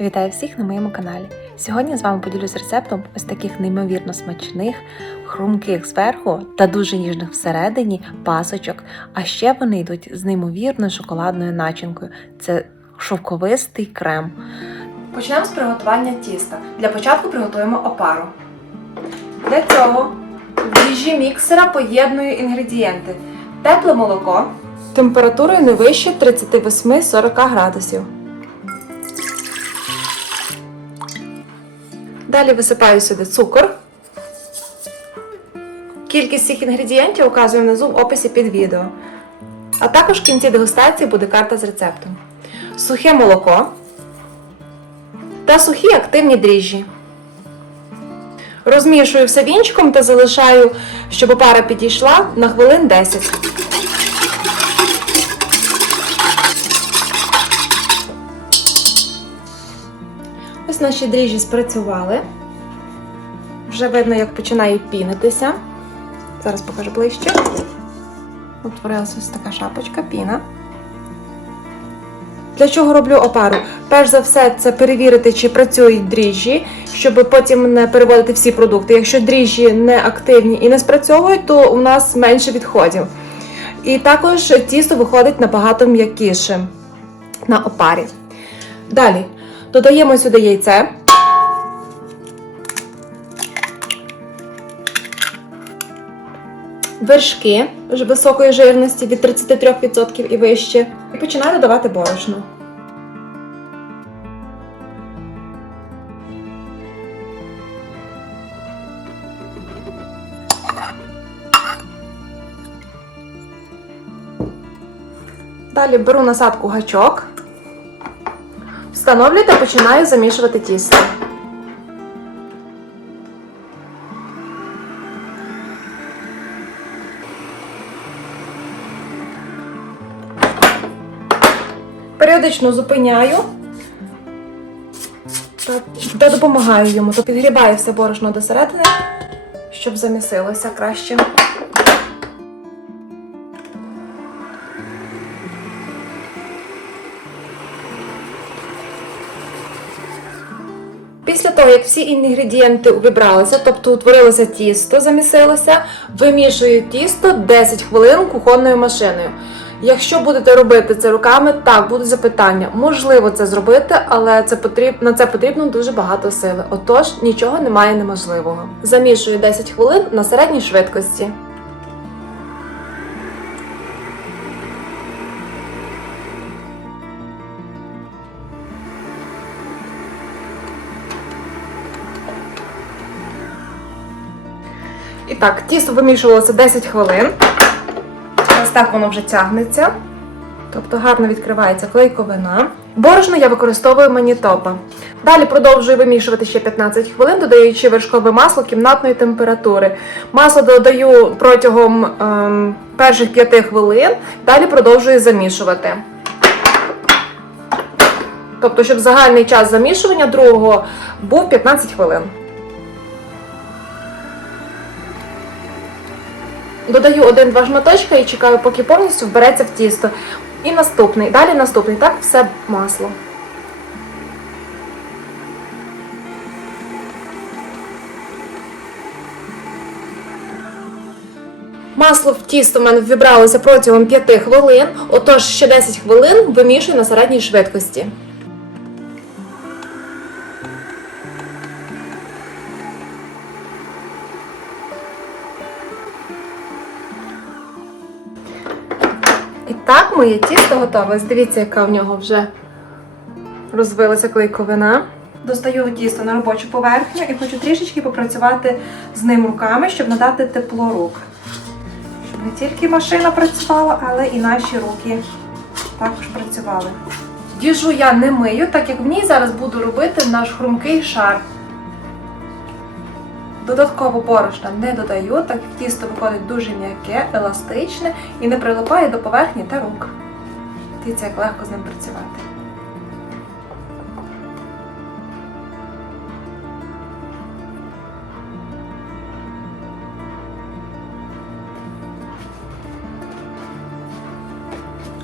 Вітаю всіх на моєму каналі. Сьогодні з вами поділюсь рецептом ось таких неймовірно смачних, хрумких зверху та дуже ніжних всередині пасочок. А ще вони йдуть з неймовірною шоколадною начинкою. Це шовковистий крем. Почнемо з приготування тіста. Для початку приготуємо опару. Для цього в їжі міксера поєдную інгредієнти: тепле молоко температурою не вище 38-40 градусів. Далі висипаю сюди цукор. Кількість цих інгредієнтів указую внизу в описі під відео. А також в кінці дегустації буде карта з рецептом. Сухе молоко та сухі активні дріжджі. Розмішую все вінчиком та залишаю, щоб опара підійшла на хвилин 10. Ось наші дріжджі спрацювали. Вже видно, як починає пінитися. Зараз покажу ближче. Утворилася ось така шапочка, піна. Для чого роблю опару? Перш за все, це перевірити, чи працюють дріжджі, щоб потім не переводити всі продукти. Якщо дріжджі не активні і не спрацьовують, то у нас менше відходів. І також тісто виходить набагато м'якіше на опарі. Далі додаємо сюди яйце. Вершки високої жирності від 33% і вище. І починаю додавати борошно. Далі беру насадку гачок, встановлюю та починаю замішувати тісто. Періодично зупиняю та, та допомагаю йому, то підгрібаю все борошно до середини, щоб замісилося краще. Після того, як всі інгредієнти увібралися, тобто утворилося тісто, замісилося, вимішую тісто 10 хвилин кухонною машиною. Якщо будете робити це руками, так будуть запитання. Можливо це зробити, але це потрібно на це потрібно дуже багато сили. Отож, нічого немає неможливого. Замішую 10 хвилин на середній швидкості. І так, тісто вимішувалося 10 хвилин. Ось так воно вже тягнеться. Тобто гарно відкривається клейковина. Борошно я використовую манітопа. Далі продовжую вимішувати ще 15 хвилин, додаючи вершкове масло кімнатної температури. Масло додаю протягом ем, перших 5 хвилин, далі продовжую замішувати. Тобто, щоб загальний час замішування другого був 15 хвилин. Додаю один-два шматочка і чекаю, поки повністю вбереться в тісто. І наступний. Далі наступний. Так все масло. Масло в тісто в мене вібралося протягом 5 хвилин, отож ще 10 хвилин вимішую на середній швидкості. Так, моє тісто готове. Ось Дивіться, яка в нього вже розвилася клейковина. Достаю тісто на робочу поверхню і хочу трішечки попрацювати з ним руками, щоб надати тепло рук. Щоб не тільки машина працювала, але і наші руки також працювали. Діжу я не мию, так як в ній зараз буду робити наш хрумкий шар. Додатково борошна не додаю, так як тісто виходить дуже м'яке, еластичне і не прилипає до поверхні та рук. Дивіться, як легко з ним працювати.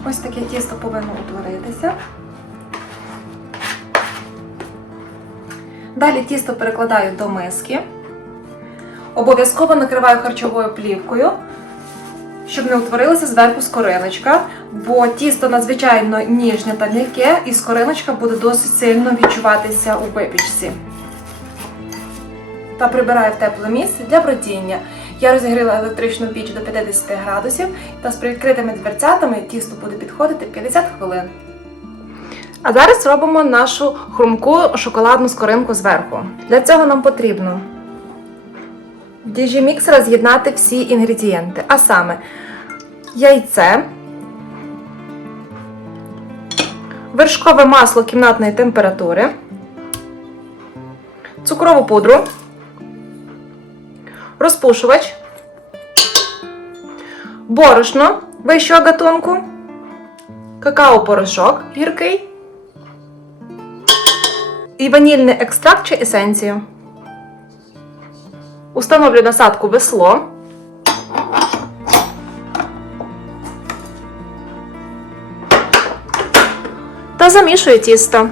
Ось таке тісто повинно утворитися. Далі тісто перекладаю до миски. Обов'язково накриваю харчовою плівкою, щоб не утворилася зверху скориночка, бо тісто надзвичайно ніжне та м'яке, і скориночка буде досить сильно відчуватися у випічці. Та прибираю в тепле місце для бродіння. Я розігріла електричну піч до 50 градусів та з привідкритими дверцятами тісто буде підходити 50 хвилин. А зараз робимо нашу хрумку шоколадну скоринку зверху. Для цього нам потрібно в діжі міксера з'єднати всі інгредієнти, а саме яйце, вершкове масло кімнатної температури, цукрову пудру, розпушувач, борошно вищого гатунку, какао-порошок гіркий і ванільний екстракт чи есенцію. Установлю насадку весло. Та замішую тісто.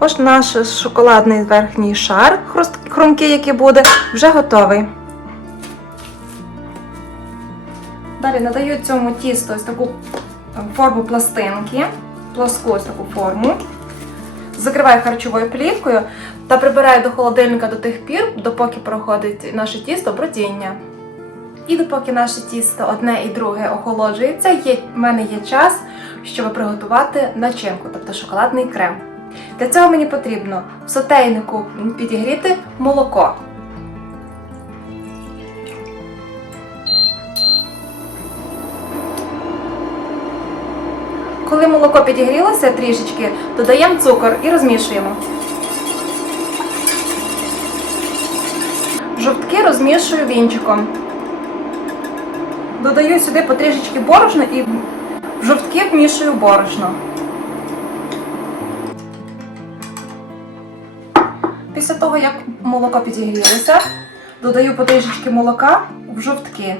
Ось наш шоколадний верхній шар, хрумкий, який буде, вже готовий. Далі надаю цьому тісту ось таку е, форму пластинки, плоску ось таку форму. Закриваю харчовою плівкою та прибираю до холодильника до тих пір, допоки проходить наше тісто бродіння. І допоки наше тісто одне і друге охолоджується, є, в мене є час, щоб приготувати начинку, тобто шоколадний крем. Для цього мені потрібно в сотейнику підігріти молоко. Коли молоко підігрілося трішечки, додаємо цукор і розмішуємо. Жовтки розмішую вінчиком. Додаю сюди потрішечки борошна і в жовтки вмішую борошно. Після того, як молоко підігрілося, додаю потрішечки молока в жовтки,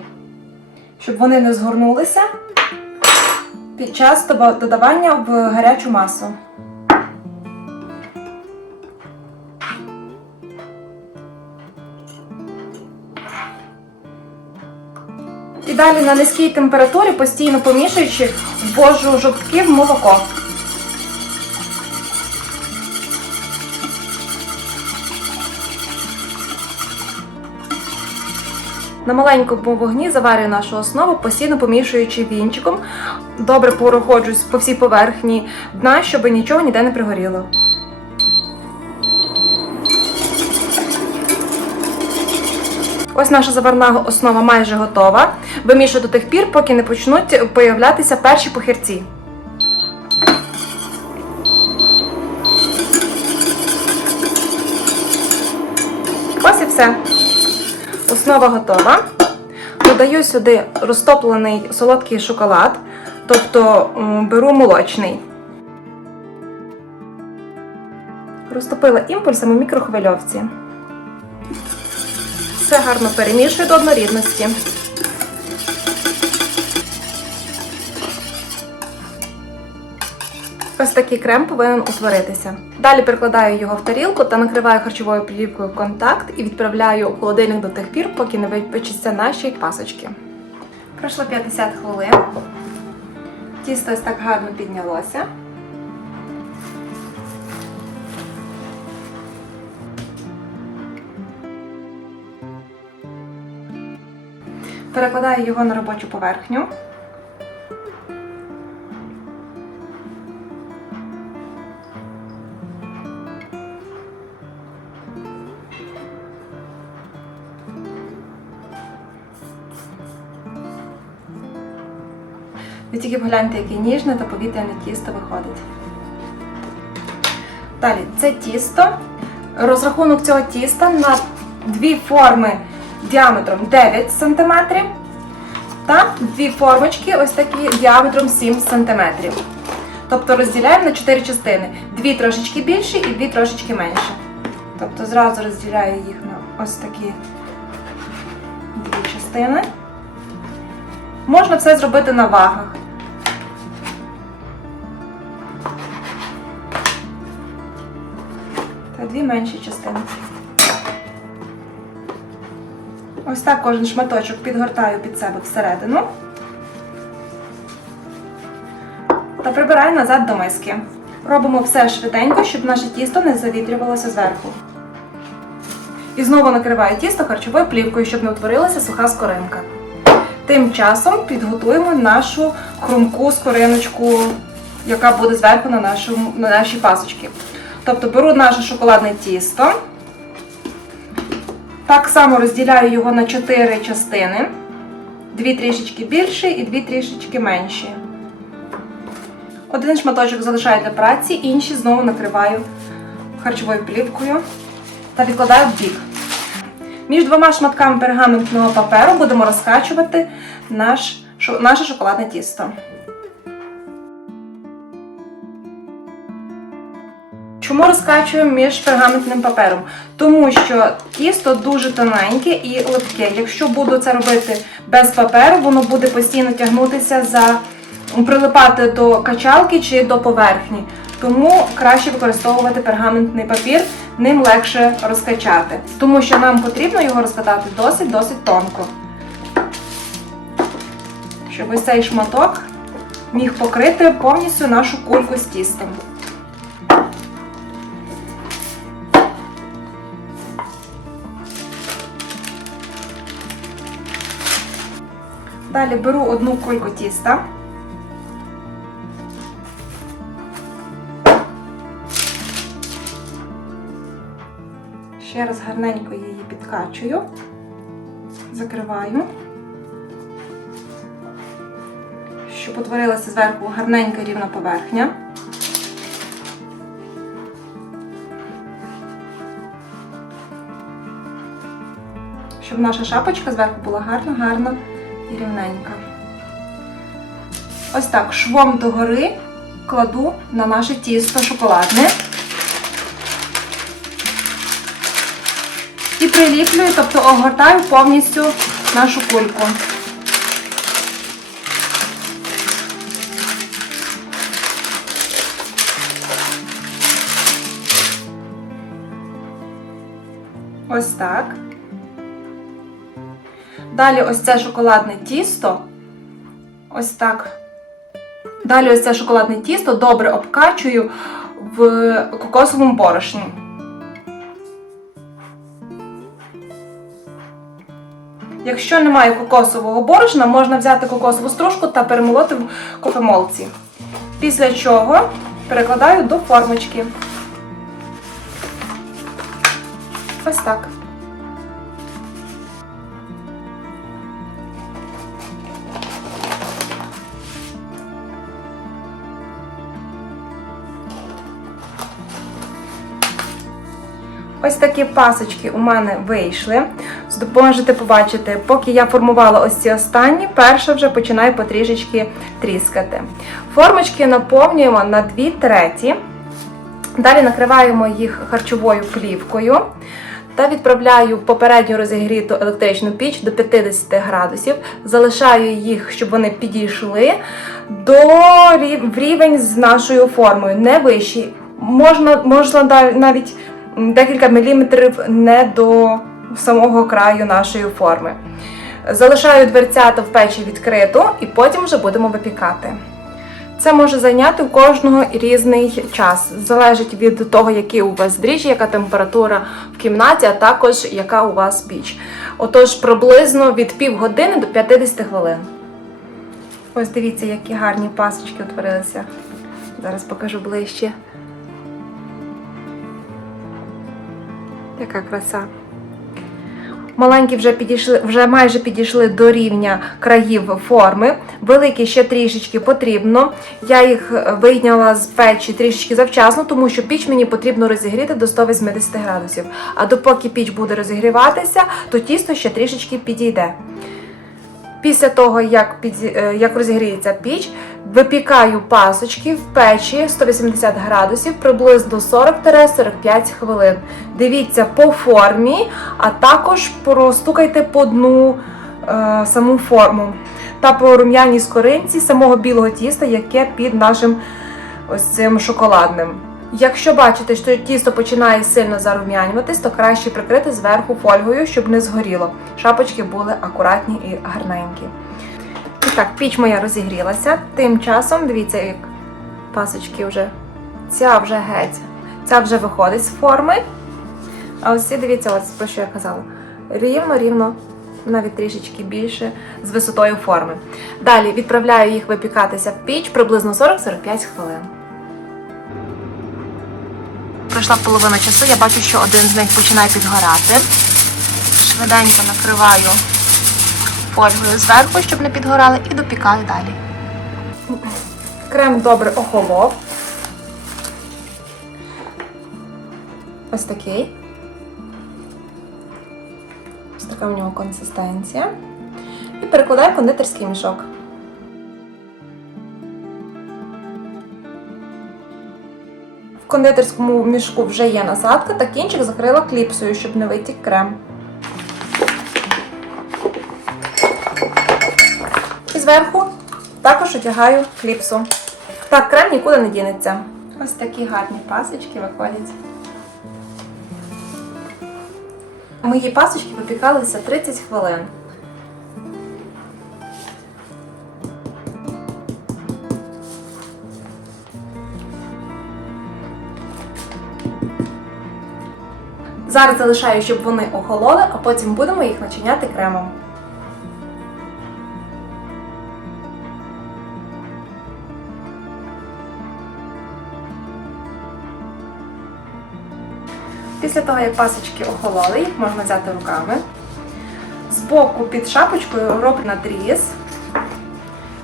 щоб вони не згорнулися під час додавання в гарячу масу. І далі на низькій температурі, постійно помішуючи, ввожу жовтки в молоко. На маленькому вогні заварюю нашу основу, постійно помішуючи вінчиком. Добре проходжусь по всій поверхні дна, щоб нічого ніде не пригоріло. Ось наша заварна основа майже готова. Вимішую до тих пір, поки не почнуть появлятися перші похирці. Ось і все. Основа готова. Додаю сюди розтоплений солодкий шоколад, тобто беру молочний. Розтопила імпульсами у мікрохвильовці. Все гарно перемішую до однорідності. Ось такий крем повинен утворитися. Далі перекладаю його в тарілку та накриваю харчовою плівкою контакт і відправляю у холодильник до тих пір, поки не випечуться наші пасочки. Пройшло 50 хвилин. Тісто ось так гарно піднялося. Перекладаю його на робочу поверхню. Тільки погляньте, яке ніжне та повітряне тісто виходить. Далі, це тісто. Розрахунок цього тіста на дві форми діаметром 9 см та дві формочки ось такі діаметром 7 см. Тобто розділяємо на 4 частини. Дві трошечки більші і дві трошечки менші. Тобто зразу розділяю їх на ось такі дві частини. Можна все зробити на вагах. Дві менші частини. Ось так кожен шматочок підгортаю під себе всередину. Та прибираю назад до миски. Робимо все швиденько, щоб наше тісто не завітрювалося зверху. І знову накриваю тісто харчовою плівкою, щоб не утворилася суха скоринка. Тим часом підготуємо нашу хрумку скориночку, яка буде зверху на, нашому, на нашій пасочці. Тобто беру наше шоколадне тісто, так само розділяю його на 4 частини. Дві трішечки більші і дві трішечки менші. Один шматочок залишаю для праці, інші знову накриваю харчовою плівкою та відкладаю в бік. Між двома шматками пергаментного паперу будемо розкачувати наш, наше шоколадне тісто. Чому розкачуємо між пергаментним папером? Тому що тісто дуже тоненьке і липке. Якщо буду це робити без паперу, воно буде постійно тягнутися за прилипати до качалки чи до поверхні. Тому краще використовувати пергаментний папір, ним легше розкачати. Тому що нам потрібно його розкатати досить-досить тонко. Щоб ось цей шматок міг покрити повністю нашу кульку з тістом. Далі беру одну кульку тіста. Ще раз гарненько її підкачую, закриваю, щоб утворилася зверху гарненька рівна поверхня. Щоб наша шапочка зверху була гарна-гарна рівненька. Ось так швом догори кладу на наше тісто шоколадне. І приліплюю, тобто огортаю повністю нашу кульку. Ось так. Далі ось це шоколадне тісто. Ось так. Далі ось це шоколадне тісто добре обкачую в кокосовому борошні. Якщо немає кокосового борошна, можна взяти кокосову стружку та перемолоти в кофемолці. Після чого перекладаю до формочки. Ось так. Ось такі пасочки у мене вийшли. Можете побачити, поки я формувала ось ці останні, перша вже починає потрішечки тріскати. Формочки наповнюємо на 2 треті. Далі накриваємо їх харчовою плівкою та відправляю в попередньо розігріту електричну піч до 50 градусів. Залишаю їх, щоб вони підійшли до в рівень з нашою формою, не вищий. Можна, можна навіть декілька міліметрів не до самого краю нашої форми. Залишаю дверцята в печі відкриту і потім вже будемо випікати. Це може зайняти у кожного різний час. Залежить від того, які у вас дріжджі, яка температура в кімнаті, а також яка у вас піч. Отож, приблизно від півгодини до 50 хвилин. Ось дивіться, які гарні пасочки утворилися. Зараз покажу ближче. Яка краса. Маленькі вже підійшли, вже майже підійшли до рівня країв форми. Великі ще трішечки потрібно. Я їх вийняла з печі трішечки завчасно, тому що піч мені потрібно розігріти до 180 градусів. А допоки піч буде розігріватися, то тісто ще трішечки підійде. Після того, як, е, як розігріється піч, Випікаю пасочки в печі 180 градусів приблизно 40-45 хвилин. Дивіться по формі, а також простукайте по дну е, саму форму та по рум'яній скоринці самого білого тіста, яке під нашим ось цим шоколадним. Якщо бачите, що тісто починає сильно зарум'янюватись, то краще прикрити зверху фольгою, щоб не згоріло. Шапочки були акуратні і гарненькі. Так, піч моя розігрілася. Тим часом, дивіться, як пасочки вже. Ця вже геть. Ця вже виходить з форми. А ось ці, дивіться, ось про що я казала. Рівно, рівно, навіть трішечки більше з висотою форми. Далі відправляю їх випікатися в піч приблизно 40-45 хвилин. Пройшла половина часу, я бачу, що один з них починає підгорати. Швиденько накриваю фольгою зверху, щоб не підгорали, і допікаю далі. Крем добре охолов. Ось такий. Ось така у нього консистенція. І перекладаю в кондитерський мішок. В кондитерському мішку вже є насадка, та кінчик закрила кліпсою, щоб не витік крем. Зверху також одягаю кліпсу. Так, крем нікуди не дінеться. Ось такі гарні пасочки виходять. Мої пасочки випікалися 30 хвилин. Зараз залишаю, щоб вони охололи, а потім будемо їх начиняти кремом. Після того, як пасочки охололи, їх можна взяти руками. Збоку під шапочкою роблю надріз,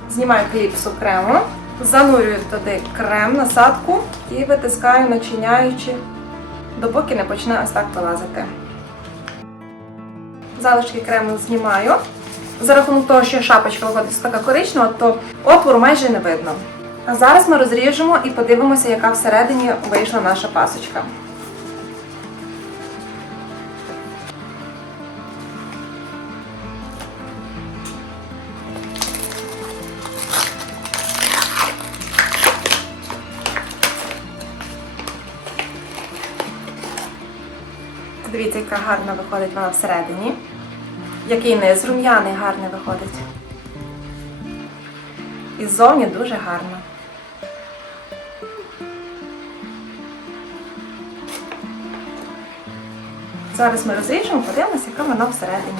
знімаю кліпсу крему, занурюю туди крем, насадку і витискаю, начиняючи, допоки не почне ось так вилазити. Залишки крему знімаю. За рахунок того, що шапочка виходить така коричнева, то отвору майже не видно. А зараз ми розріжемо і подивимося, яка всередині вийшла наша пасочка. Дивіться, яка гарна виходить вона всередині. Який низ рум'яний гарний виходить. І ззовні дуже гарно. Зараз ми розріжемо, подивимося, яка вона всередині.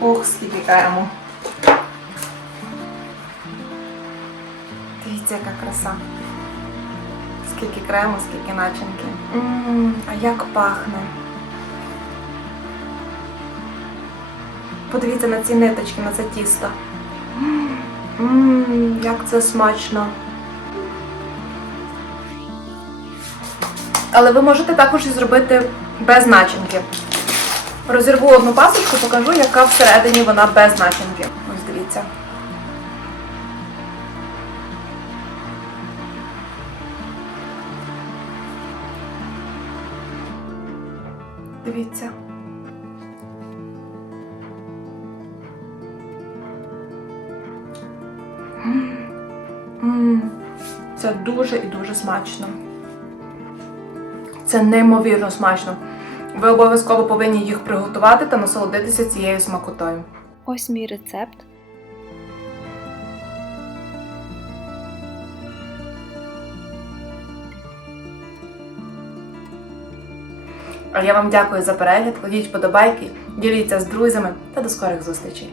Ох, скільки крему. Дивіться, яка краса. Скільки крему, скільки начинки. Ммм, а як пахне. Подивіться на ці ниточки, на це тісто. Ммм, як це смачно. Але ви можете також і зробити без начинки. Розірву одну пасочку, покажу, яка всередині вона без начинки. Ось дивіться. Дивіться. Це дуже і дуже смачно. Це неймовірно смачно. Ви обов'язково повинні їх приготувати та насолодитися цією смакотою. Ось мій рецепт. А я вам дякую за перегляд. Кладіть подобайки, діліться з друзями та до скорих зустрічей.